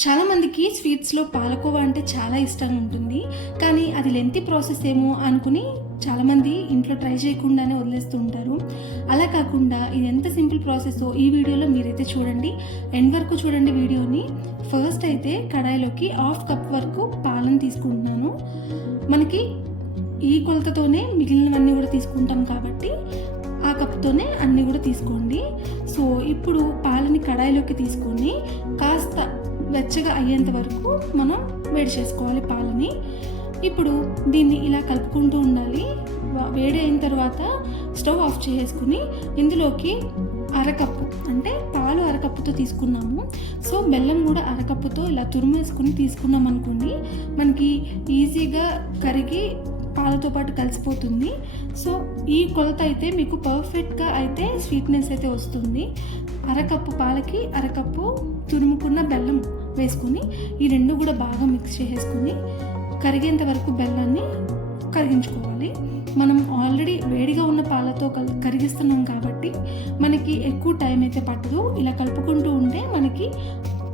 చాలామందికి స్వీట్స్లో పాలకోవా అంటే చాలా ఇష్టంగా ఉంటుంది. కానీ అది లెంతీ ప్రాసెస్ ఏమో అనుకుని చాలామంది ఇంట్లో ట్రై చేయకుండానే వదిలేస్తూ ఉంటారు. అలా కాకుండా ఇది ఎంత సింపుల్ ప్రాసెస్సో ఈ వీడియోలో మీరైతే చూడండి, ఎండ్ వరకు చూడండి వీడియోని. ఫస్ట్ అయితే కడాయిలోకి 1/2 కప్ వరకు పాలను తీసుకుంటున్నాను. మనకి ఈ కొలతతోనే మిగిలినవన్నీ కూడా తీసుకుంటాం కాబట్టి ఆ కప్తోనే అన్నీ కూడా తీసుకోండి. సో ఇప్పుడు పాలని కడాయిలోకి తీసుకొని కాస్త వెచ్చగా అయ్యేంత వరకు మనం వేడి చేసుకోవాలి పాలని. ఇప్పుడు దీన్ని ఇలా కలుపుకుంటూ ఉండాలి. వేడి అయిన తర్వాత స్టవ్ ఆఫ్ చేసుకుని ఇందులోకి అరకప్పు, అంటే పాలు అరకప్పుతో తీసుకున్నాము. సో బెల్లం కూడా అరకప్పుతో ఇలా తురిమేసుకుని తీసుకున్నాం అనుకోండి, మనకి ఈజీగా కరిగి పాలతో పాటు కలిసిపోతుంది. సో ఈ కొలత అయితే మీకు పర్ఫెక్ట్గా అయితే స్వీట్నెస్ అయితే వస్తుంది. అరకప్పు పాలకి అరకప్పు తురుముకున్న బెల్లం వేసుకుని ఈ రెండు కూడా బాగా మిక్స్ చేసుకుని కరిగేంత వరకు బెల్లాన్ని కరిగించుకోవాలి. మనం ఆల్రెడీ వేడిగా ఉన్న పాలతో కరిగిస్తున్నాం కాబట్టి మనకి ఎక్కువ టైం అయితే పట్టదు. ఇలా కలుపుకుంటూ ఉంటే మనకి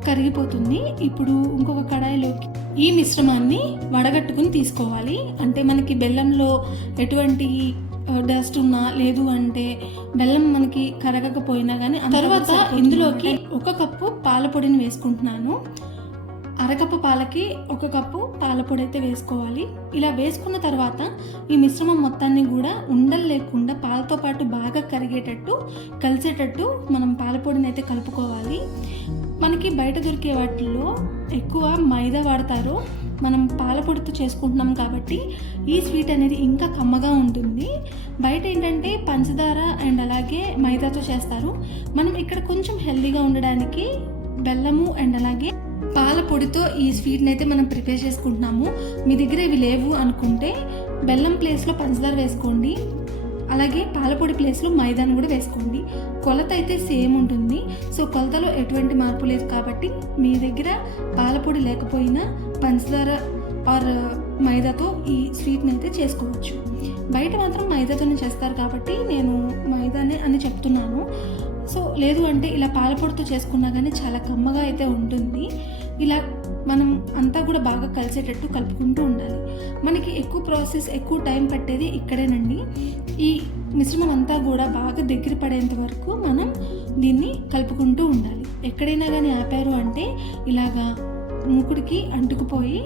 కరిగిపోతుంది. ఇప్పుడు ఇంకొక కడాయిలోకి ఈ మిశ్రమాన్ని వడగట్టుకుని తీసుకోవాలి. అంటే మనకి బెల్లంలో ఎటువంటి డస్ట్ ఉన్నా, లేదు అంటే బెల్లం మనకి కరగకపోయినా కానీ. తర్వాత ఇందులోకి 1 కప్పు పాల పొడిని వేసుకుంటున్నాను. అరకప్పు పాలకి 1 కప్పు పాల పొడి అయితే వేసుకోవాలి. ఇలా వేసుకున్న తర్వాత ఈ మిశ్రమం మొత్తాన్ని కూడా ఉండలు లేకుండా పాలతో పాటు బాగా కరిగేటట్టు కలిసేటట్టు మనం పాల పొడిని అయితే కలుపుకోవాలి. మనకి బయట దొరికే వాటిల్లో ఎక్కువ మైదా వాడతారు. మనం పాల పొడితో చేసుకుంటున్నాం కాబట్టి ఈ స్వీట్ అనేది ఇంకా కమ్మగా ఉంటుంది. బయట ఏంటంటే పంచదార అండ్ అలాగే మైదాతో చేస్తారు. మనం ఇక్కడ కొంచెం హెల్దీగా ఉండడానికి బెల్లము అండ్ అలాగే పాల పొడితో ఈ స్వీట్ని అయితే మనం ప్రిపేర్ చేసుకుంటున్నాము. మీ దగ్గర ఇవి లేవు అనుకుంటే బెల్లం ప్లేస్లో పంచదార వేసుకోండి, అలాగే పాలపొడి ప్లేస్లో మైదాను కూడా వేసుకోండి. కొలత అయితే సేమ్ ఉంటుంది. సో కొలతలో ఎటువంటి మార్పు లేదు కాబట్టి మీ దగ్గర పాలపొడి లేకపోయినా పంచదార ఆర్ మైదాతో ఈ స్వీట్ని అయితే చేసుకోవచ్చు. బయట మాత్రం మైదాతోనే చేస్తారు కాబట్టి నేను మైదానే అని చెప్తున్నాను. సో లేదు అంటే ఇలా పాలపొడితో చేసుకున్నా కానీ చాలా కమ్మగా అయితే ఉంటుంది. ఇలా మనం అంతా కూడా బాగా కలిసేటట్టు కలుపుకుంటూ ఉండాలి. మనకి ఎక్కువ ప్రాసెస్, ఎక్కువ టైం పట్టేది ఇక్కడేనండి. ఈ మిశ్రమం అంతా కూడా బాగా దగ్గర పడేంత వరకు మనం దీన్ని కలుపుకుంటూ ఉండాలి. ఎక్కడైనా కానీ ఆపారు అంటే ఇలాగా మూకుడికి అంటుకుపోయి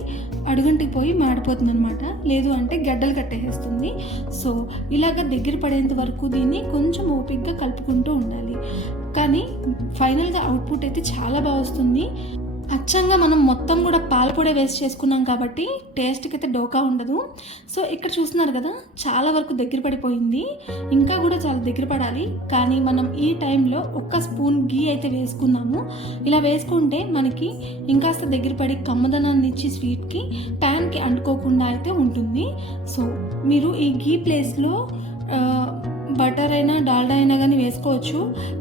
అడుగంటికి పోయి మాడిపోతుంది అనమాట. లేదు అంటే గడ్డలు కట్టేస్తుంది. సో ఇలాగ దగ్గర పడేంత వరకు దీన్ని కొంచెం ఓపిక్గా కలుపుకుంటూ ఉండాలి. కానీ ఫైనల్గా అవుట్పుట్ అయితే చాలా బాగా వస్తుంది. అచ్చంగా మనం మొత్తం కూడా పాలపొడే వేస్ట్ చేసుకున్నాం కాబట్టి టేస్ట్కి అయితే డోకా ఉండదు. సో ఇక్కడ చూస్తున్నారు కదా, చాలా వరకు దగ్గర పడిపోయింది. ఇంకా కూడా చాలా దగ్గర పడాలి. కానీ మనం ఈ టైంలో 1 స్పూన్ గీ అయితే వేసుకున్నాము. ఇలా వేసుకుంటే మనకి ఇంకాస్త దగ్గర పడి కమ్మదనాన్ని ఇచ్చి స్వీట్కి ప్యాన్కి అంటుకోకుండా అయితే ఉంటుంది. సో మీరు ఈ గీ ప్లేస్లో బటర్ అయినా డాల్డా అయినా కానీ వేసుకోవచ్చు.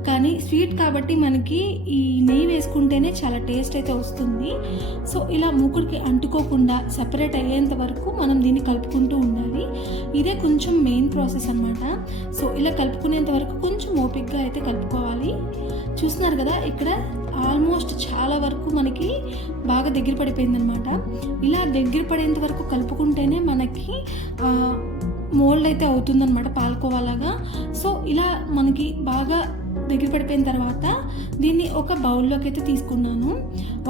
కానీ స్వీట్ కాబట్టి మనకి ఈ నెయ్యి వేసుకుంటేనే చాలా టేస్ట్ అయితే వస్తుంది. సో ఇలా మూకుడికి అంటుకోకుండా సెపరేట్ అయ్యేంత వరకు మనం దీన్ని కలుపుకుంటూ ఉండాలి. ఇదే కొంచెం మెయిన్ ప్రాసెస్ అనమాట. సో ఇలా కలుపుకునేంత వరకు కొంచెం ఓపిక్గా అయితే కలుపుకోవాలి. చూస్తున్నారు కదా, ఇక్కడ ఆల్మోస్ట్ చాలా వరకు మనకి బాగా దగ్గర పడిపోయిందనమాట. ఇలా దగ్గర పడేంత వరకు కలుపుకుంటేనే మనకి మోల్డ్ అయితే అవుతుందన్నమాట పాలకోవాలాగా. సో ఇలా మనకి బాగా దగ్గర పడిపోయిన తర్వాత దీన్ని ఒక బౌల్లోకి అయితే తీసుకున్నాను.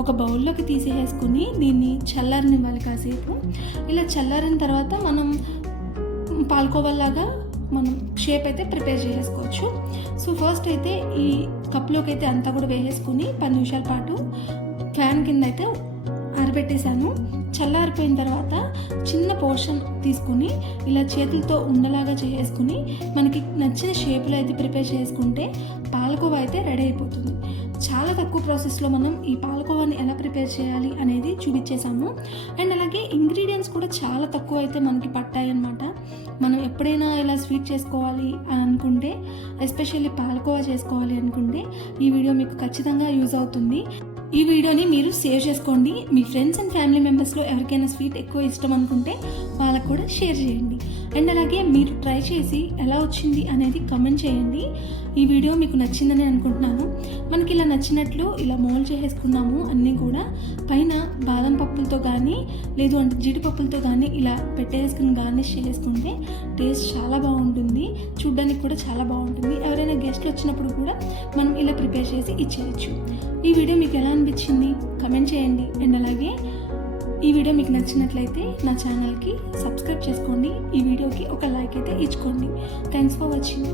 ఒక బౌల్లోకి తీసేసుకుని దీన్ని చల్లారనివ్వాలి కాసేపు. ఇలా చల్లారిన తర్వాత మనం పాలకోవాలాగా మనం షేప్ అయితే ప్రిపేర్ చేసుకోవచ్చు. సో ఫస్ట్ అయితే ఈ కప్లోకి అయితే అంతా కూడా వేసేసుకుని 10 నిమిషాల పాటు ఫ్యాన్ కింద అయితే ఆరబెట్టేశాను. చల్లారిపోయిన తర్వాత చిన్న పోర్షన్ తీసుకుని ఇలా చేతులతో ఉండలాగా చేసుకుని మనకి నచ్చిన షేప్లో అయితే ప్రిపేర్ చేసుకుంటే పాలకోవా అయితే రెడీ అయిపోతుంది. చాలా తక్కువ ప్రాసెస్లో మనం ఈ పాలకోవాని ఎలా ప్రిపేర్ చేయాలి అనేది చూపించేసాము. అండ్ అలాగే ఇంగ్రీడియంట్స్ కూడా చాలా తక్కువ అయితే మనకి పట్టాయి అన్నమాట. మనం ఎప్పుడైనా ఇలా స్వీట్ చేసుకోవాలి అని అనుకుంటే, ఎస్పెషల్లీ పాలకోవా చేసుకోవాలి అనుకుంటే ఈ వీడియో మీకు ఖచ్చితంగా యూజ్ అవుతుంది. ఈ వీడియోని మీరు సేవ్ చేసుకోండి. మీ ఫ్రెండ్స్ అండ్ ఫ్యామిలీ మెంబర్స్లో ఎవరికైనా స్వీట్ ఎక్కువ ఇష్టం అనుకుంటే వాళ్ళకు కూడా షేర్ చేయండి. అండ్ అలాగే మీరు ట్రై చేసి ఎలా వచ్చింది అనేది కమెంట్ చేయండి. ఈ వీడియో మీకు నచ్చిందని అనుకుంటున్నాను. మనకి ఇలా నచ్చినట్లు ఇలా మోల్డ్ చేసేసుకున్నాము అన్నీ కూడా. పైన బాదం పప్పులతో కానీ లేదు అంటే జీడిపప్పులతో కానీ ఇలా పెట్టేసుకుని గార్నిష్ చేసుకుంటే టేస్ట్ చాలా బాగుంటుంది, చూడ్డానికి కూడా చాలా బాగుంటుంది. ఎవరైనా గెస్ట్లు వచ్చినప్పుడు కూడా మనం ఇలా ప్రిపేర్ చేసి ఇచ్చేయచ్చు. ఈ వీడియో మీకు ఎలా అనిపించింది కమెంట్ చేయండి. అండ్ అలాగే ఈ వీడియో మీకు నచ్చినట్లయితే నా ఛానల్కి సబ్స్క్రైబ్ చేసుకోండి. ఈ వీడియోకి ఒక లైక్ అయితే ఇచ్చుకోండి. Thanks for watching.